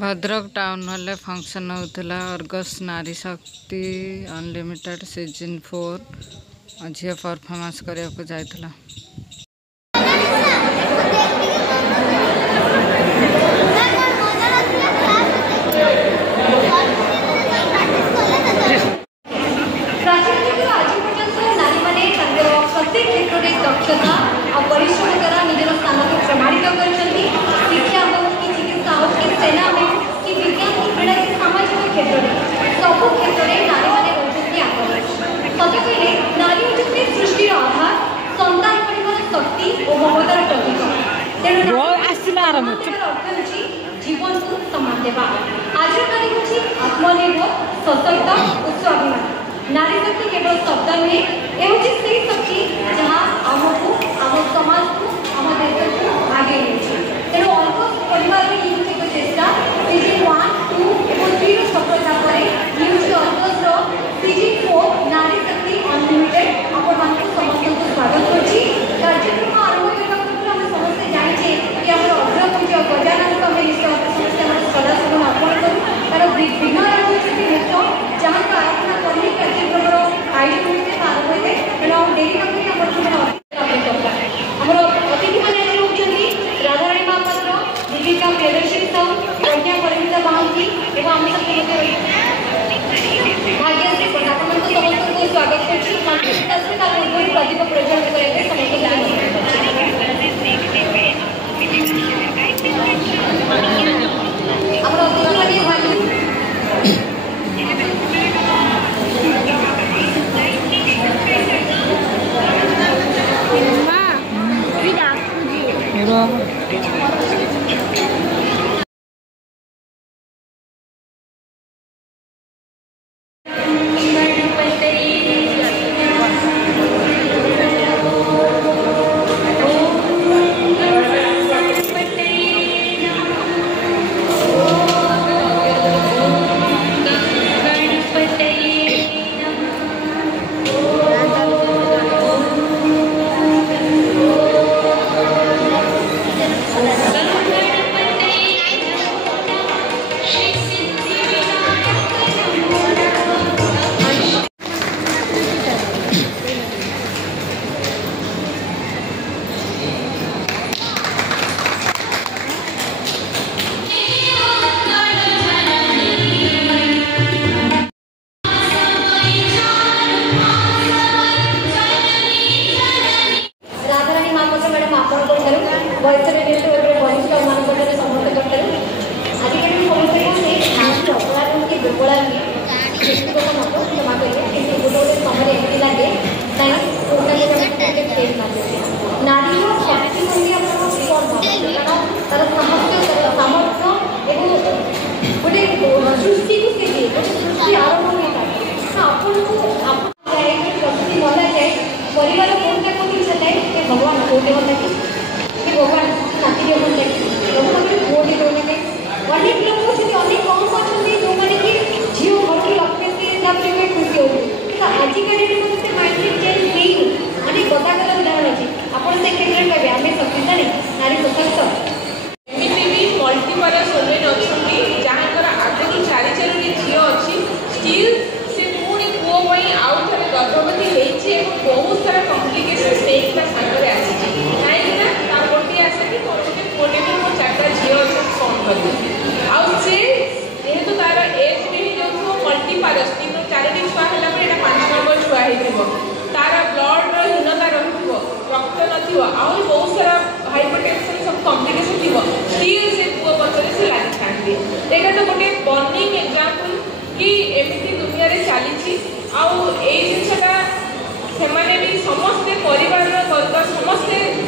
Bhadrak town hall function होता Argus नारी शक्ति अनलिमिटेड सीजन 4 झील परफॉर्मेंस करने को जाइथिला। जीवन को सम्मान देवा आज नारी हूँ आत्मनिर्भर सशक्त और स्वाभिमान। नारी शक्ति केवल शब्द नुहे ये से शक्ति जहाँ आमको आम समाज को आम देश को आगे तेणु अल्प परिवार एक चेष्टा सीजन 1, 2 और 3 सफलता पर सीजन 4 नारी शक्ति अनलिमिटेड आप समस्त को स्वागत कर कार्यक्रम आरंभ करने पूर्व आम समस्ते जाने कि आम अग्रपुंज गजानन को समस्ते सदासुन अर्पण करूँ तार विघ्न मुख्य जहाँ को आराधना करने कार्यक्रम आयोजन होते आरंभ होते तेणु डेरी नक आमर अतिथि मैंने होती राधाराणी महापात्र दीपिका प्रियदर्शनी साहू प्रज्ञा परिमिता महांती और आम सहित भाग्यश्री प्रताप समस्त को स्वागत कर प्रदीप प्रज्वलित करने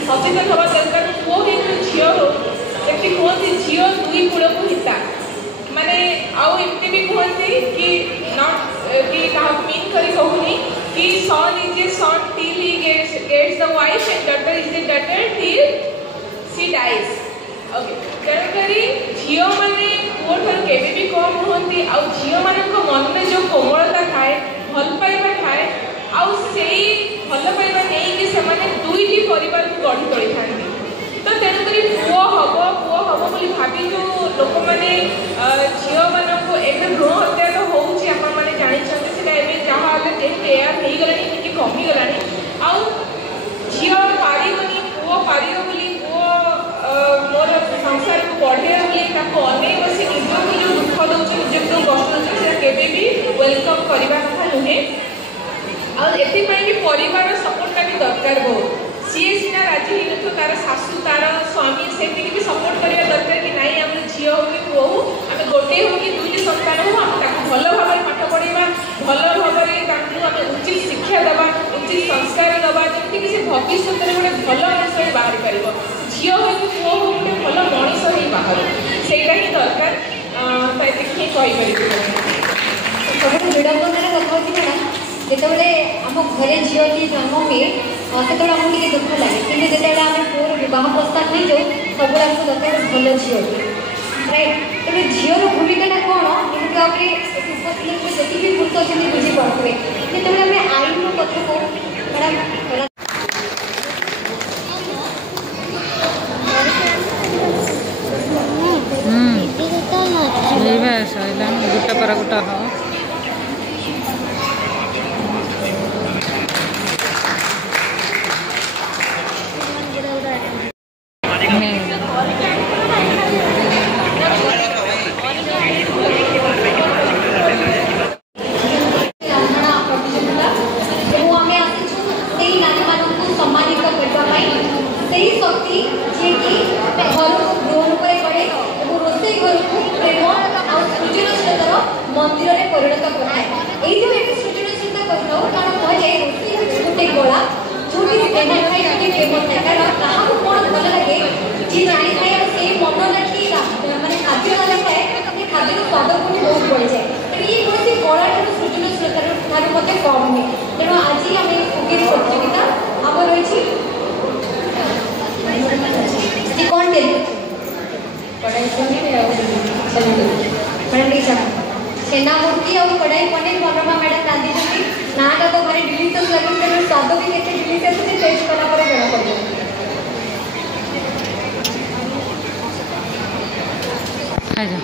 सचेतन हवा दरकार पुओ ही झील हो कहते झील दुई कूल को हिता माने आउ एमती भी कहते कि नॉट कि कहा मीन करी कहूनी कि son is a son till he gets the wife and daughter is a daughter till she dies. Okay. तेणु करी झील माने पुओ ठार केबे भी कम होती आउ झील मानक मन में जो कोमलता थाए भल पाइबा थाए आउ सेई भल पाइबा नहीं कि से माने दुईटी परिवार को गढ़ी तोड़ी थांती तो तेणुक पुओ हम बोली भाभी जो लोक मैंने तैयार हो गलानी टिके कमी गलानी आउ झियो पारिबनी पुओ पारियो बोली पुओ मोर संसार को बढ़े बोली ताको अनेक बसी निजको जो दुख दउछ निजको कष्ट दउछ से केबे भी वेलकम करबा कथा नुहे आ एति पई भी परिवार सपोर्ट का भी दरकार बहुत सी सीना राजी हो तार शाशु तार स्वामी से भी सपोर्ट करवा दरकार कि नाई आम झील हो कि पुओ हो आम गोटे हो कि दुईटी संतान हो आम भल भाव पाठ पढ़ा भल भाव आम उचित शिक्षा दबा उचित संस्कार दबा जमी कि भविष्य में गोटे भल मनुष्य बाहर पार झील हो कि पुओ हो गोटे भल मनीष ही बाहर से ही दरकार देखिए कहीपर सब विडंबनार कथा होती मैडम जिते आम घरे झील जन्म हुए से आमको दुख लगे कि जिते आम पुओर बह प्रस्ताव नहीं जाऊ सब आमको दरकार भल झील राइट तेरे झील भूमिका कौन निहत भाव उपस्थित जी पुरुष अच्छे बुझीपे जिते आम आईन कथा को मैडम गुटा पर गुटा हो मंदिर में परिणत कराए जो सृजनशीलता कर कारण कहे गोटे गला जो प्रेम थाए जो प्रेम थाए कारण क्या कौन भल लगे जी जानी थाए से मन रखी मैंने खाद्य ना थाए खाद्य स्वाद को बहुत बढ़ी जाए ये कौन कला सृजनशीलता मत कम नुहे तेणु आज आम कुकिंग प्रतियोगिता आम रही कौन मैडम छेना मूर्ति और कढ़ाई पनीर मनोरमा मैडम रांधि नाटा तो भारी डिलीशियस लगे स्वाद भी केते डिलीशियस है टेस्ट कला पर जना पड़े आजा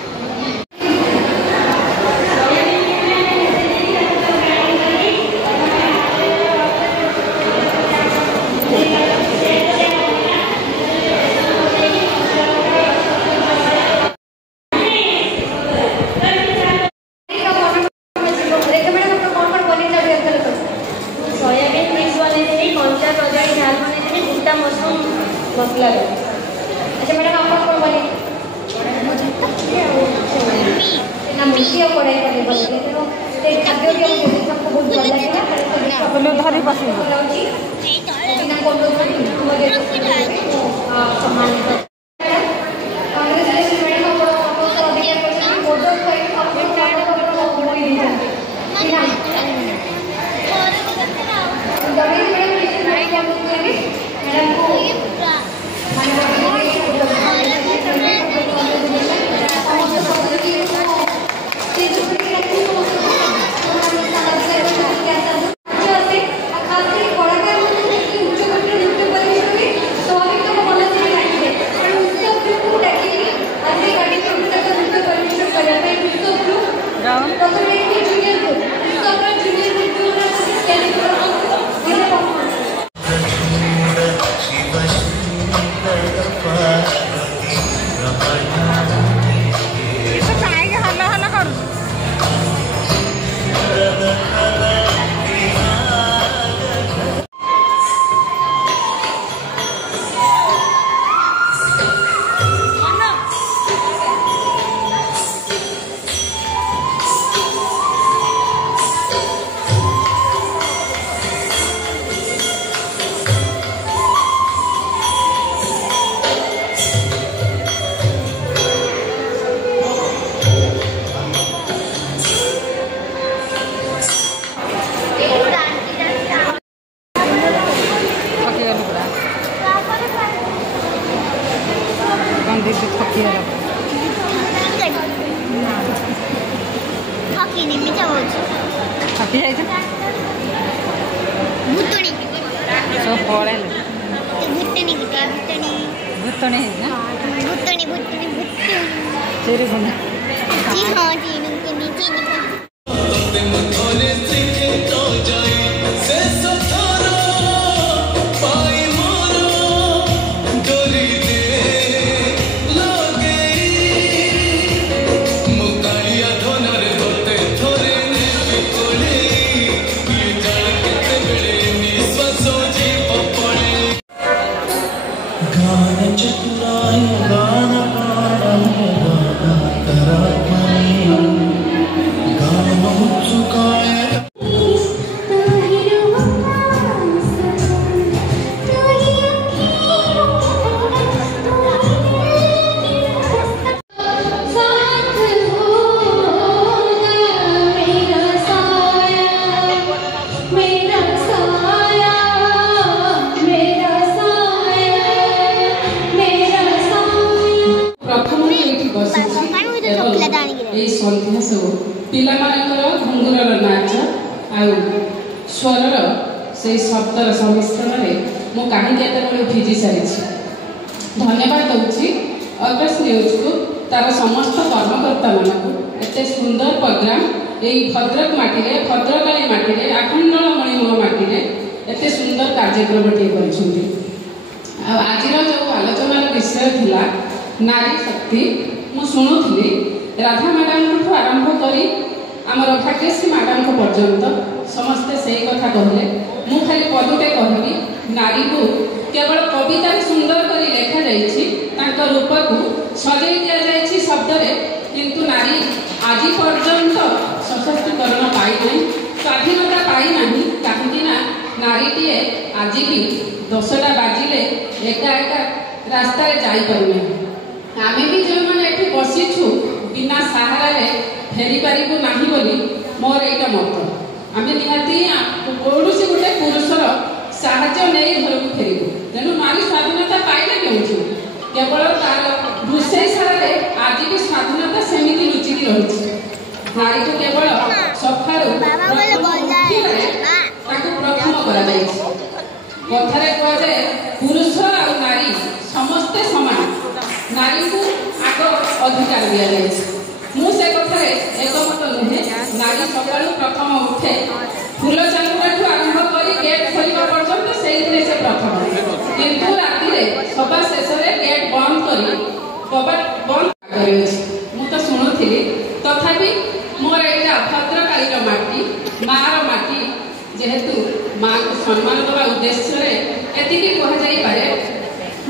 मसला अच्छा मैडम आप कौन बने ना मूर्ति और कढ़ाई पनीर बने तेणु से खाद्य भी हमको बहुत भल लगे भारी पसंद सम्मानित थकी जाए सब पड़े भुतनी भुतनी भुतनी भुतनी भुतनी भुतनी तेरे बने जी हाँ जी नुकनी जी ସନ୍ଧ୍ୟା ସବୁ ପିଲାମାନଙ୍କର ଘୁଙ୍ଗୁରର ନାଚ ଆଉ ସ୍ୱରର ସେଇ ଶବ୍ଦର ସମ୍ମିଶ୍ରଣରେ ମୁଁ କାହିଁକି ଏତେବେଳେ ଭିଜି ସାରିଛି। ଧନ୍ୟବାଦ ଦେଉଛି ଅଗଷ୍ଟ ନ୍ୟୁଜ୍କୁ, ତାର ସମସ୍ତ କର୍ମକର୍ତ୍ତାମାନଙ୍କୁ ଏତେ ସୁନ୍ଦର ପ୍ରୋଗ୍ରାମ এই ভদ্রক মাটিরে ভদ্রকালী মাটিরে আখণ্ডলমণি মো মাটিরে এতে সুন্দর কার্যক্রমটিଏ କରିଛନ୍ତି। ଆଉ ଆଜିର ଯେଉଁ ଆଲୋଚନାର ବିଷୟ ଥିଲା ନାରୀ ଶକ୍ତି, ମୁଁ ଶୁଣୁଥିଲି ରାଧା ମ୍ୟାଡ଼ାମଙ୍କଠୁ ଆରମ୍ଭ କରି ଆମର ଭାଗ୍ୟଶ୍ରୀ ମ୍ୟାଡ଼ାମଙ୍କ ପର୍ଯ୍ୟନ୍ତ ସମସ୍ତେ ସେଇ କଥା କହିଲେ। ମୁଁ ଖାଲି ପଦଟେ କହିବି, ନାରୀକୁ କେବଳ କବିତାରେ ସୁନ୍ଦର କରି ଲେଖାଯାଇଛି, ତାଙ୍କ ରୂପକୁ ସଜେଇ ଦିଆଯାଇଛି ଶବ୍ଦରେ, କିନ୍ତୁ ନାରୀ ଆଜି ପର୍ଯ୍ୟନ୍ତ ସଶକ୍ତିକରଣ ପାଇନାହିଁ, ସ୍ୱାଧୀନତା ପାଇନାହିଁ। କାହିଁକି ନା ନାରୀଟିଏ ଆଜି ବି 10ଟା ବାଜିଲେ ଏକା ଏକା ରାସ୍ତାରେ ଯାଇପାରୁନାହିଁ। ଆମେ ବି ଯେଉଁମାନେ ଏଠି ବସିଛୁ ବିନା ସାହାରାରେ ଫେରିପାରିବୁ ନାହିଁ ବୋଲି ମୋର ଏଇଟା ମତ। ଆମେ ନିହାତି କୌଣସି ଗୋଟେ ପୁରୁଷର ସାହାଯ୍ୟ ନେଇ ଘରକୁ ଫେରିବୁ। ତେଣୁ ନାରୀ ସ୍ୱାଧୀନତା ପାଇଲେ କେଉଁଠି? କେବଳ ତାର ରୋଷେଇଶାଳାରେ ଆଜି ବି ସ୍ୱାଧୀନତା ସେମିତି ଲୁଚିକି ରହିଛି। ନାରୀକୁ କେବଳ ସକାଳୁ ତାକୁ ପ୍ରଥମ କରାଯାଇଛି। କଥାରେ କୁହାଯାଏ ପୁରୁଷ ଆଉ ନାରୀ ସମସ୍ତେ ସମାନ, ନାରୀକୁ ଆଗ ଅଧିକାର ଦିଆଯାଇଛି। ମୁଁ ସେ କଥାରେ ଏକମତ ନୁହେଁ। ନାରୀ ସକାଳୁ ପ୍ରଥମ ଉଠେ, ଫୁଲ ଚାଙ୍ଗୁଡ଼ାଠୁ ଆରମ୍ଭ କରି ଗେଟ୍ ଖୋଲିବା ପର୍ଯ୍ୟନ୍ତ ସେଇଥିରେ ସେ ପ୍ରଥମ, କିନ୍ତୁ ରାତିରେ ସଭା ଶେଷରେ ଗେଟ୍ ବନ୍ଦ କରି କବାଟ ବନ୍ଦ କରିଅଛି। ମୁଁ ତ ଶୁଣୁଥିଲି, ତଥାପି ମୋର ଏଇଟା ଭଦ୍ରକାଳୀର ମାଟି, ମାର ମାଟି, ଯେହେତୁ ମାକୁ ସମ୍ମାନ ଦେବା ଉଦ୍ଦେଶ୍ୟରେ ଏତିକି କୁହାଯାଇପାରେ,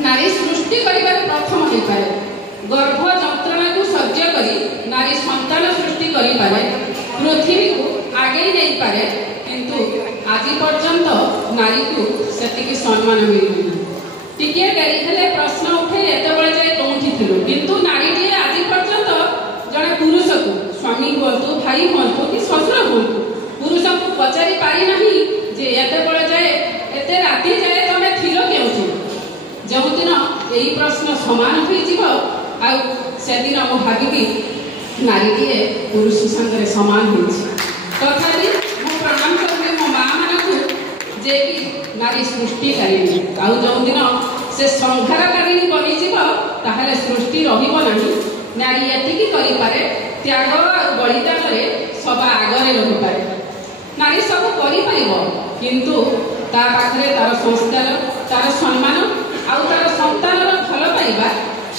ନାରୀ ସୃଷ୍ଟି କରିବାରେ ପ୍ରଥମ ହୋଇପାରେ। ଗର୍ଭ ଯନ୍ତ୍ରଣାକୁ ସହ୍ୟ କରି ନାରୀ ସନ୍ତାନ ସୃଷ୍ଟି କରିପାରେ, ପୃଥିବୀକୁ ଆଗେଇ ନେଇପାରେ, କିନ୍ତୁ ଆଜି ପର୍ଯ୍ୟନ୍ତ ନାରୀକୁ ସେତିକି ସମ୍ମାନ ମିଳୁନି। ଟିକିଏ ଡେରି ହେଲେ ପ୍ରଶ୍ନ ଉଠେ ଏତେବେଳେ ଯାଇ କେଉଁଠି ଥିଲୁ, କିନ୍ତୁ ନାରୀଟିଏ ଆଜି ପର୍ଯ୍ୟନ୍ତ ଜଣେ ପୁରୁଷକୁ, ସ୍ୱାମୀ ହୁଅନ୍ତୁ, ଭାଇ ହୁଅନ୍ତୁ କି ଶ୍ୱଶୁର ହୁଅନ୍ତୁ, ପୁରୁଷଙ୍କୁ ପଚାରି ପାରିନାହିଁ ଯେ ଏତେବେଳେ ଯାଏ ଏତେ ରାତି ଯାଏ ତମେ ଥିଲ କେଉଁଠି। ଯେଉଁଦିନ ଏହି ପ୍ରଶ୍ନ ସମାନ ହୋଇଯିବ, ଆଉ ସେଦିନ ମୁଁ ଭାବିବି ନାରୀଟିଏ ପୁରୁଷ ସାଙ୍ଗରେ ସମାନ ହୋଇଛି। ତଥାପି ମୁଁ ପ୍ରଣାମ କରିବି ମୋ ମା ମାନଙ୍କୁ, ଯେ କି ନାରୀ ସୃଷ୍ଟିକାରିଣୀ। ଆଉ ଯେଉଁଦିନ ସେ ସଂହାରକାରିଣୀ ବନିଯିବ, ତାହେଲେ ସୃଷ୍ଟି ରହିବ ନାହିଁ। ନାରୀ ଏତିକି କରିପାରେ, ତ୍ୟାଗ ଆଉ ବଳିଦାନରେ ସବା ଆଗରେ ରହିପାରେ। ନାରୀ ସବୁ କରିପାରିବ, କିନ୍ତୁ ତା ପାଖରେ ତାର ସଂସ୍କାର, ତାର ସମ୍ମାନ ଆଉ ତାର ସନ୍ତାନର ଭଲ ପାଇବା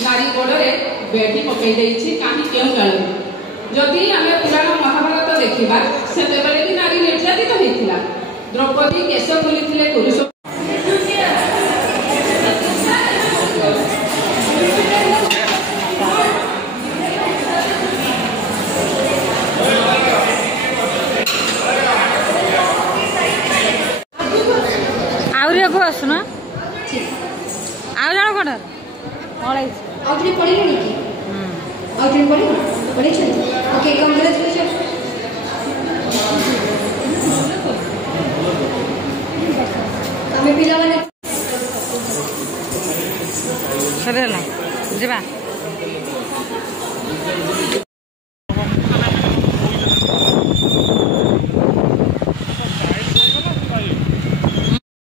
ନାରୀ ଗୋଡ଼ରେ ବେଢ଼ି ପକାଇ ଦେଇଛି। କାହିଁ କେଉଁ କାଳରେ? ଯଦି ଆମେ ପୁରାଣ ମହାଭାରତ ଦେଖିବା, ସେତେବେଳେ ବି ନାରୀ ନିର୍ଯାତିତ ହୋଇଥିଲା। ଦ୍ରୌପଦୀ କେଶ ଖୋଲିଥିଲେ ପୁରୁଷ ଆସୁନ ଆଉ ଜଣ କଣ ଆଉ ଥରେ ପଢିଲେଣି କି? ଆଉ ଥରେ ପଢିଛନ୍ତି? Okay, congratulation. ଆମେ ପିଲାମାନେ ସରିଗଲା ଯିବା।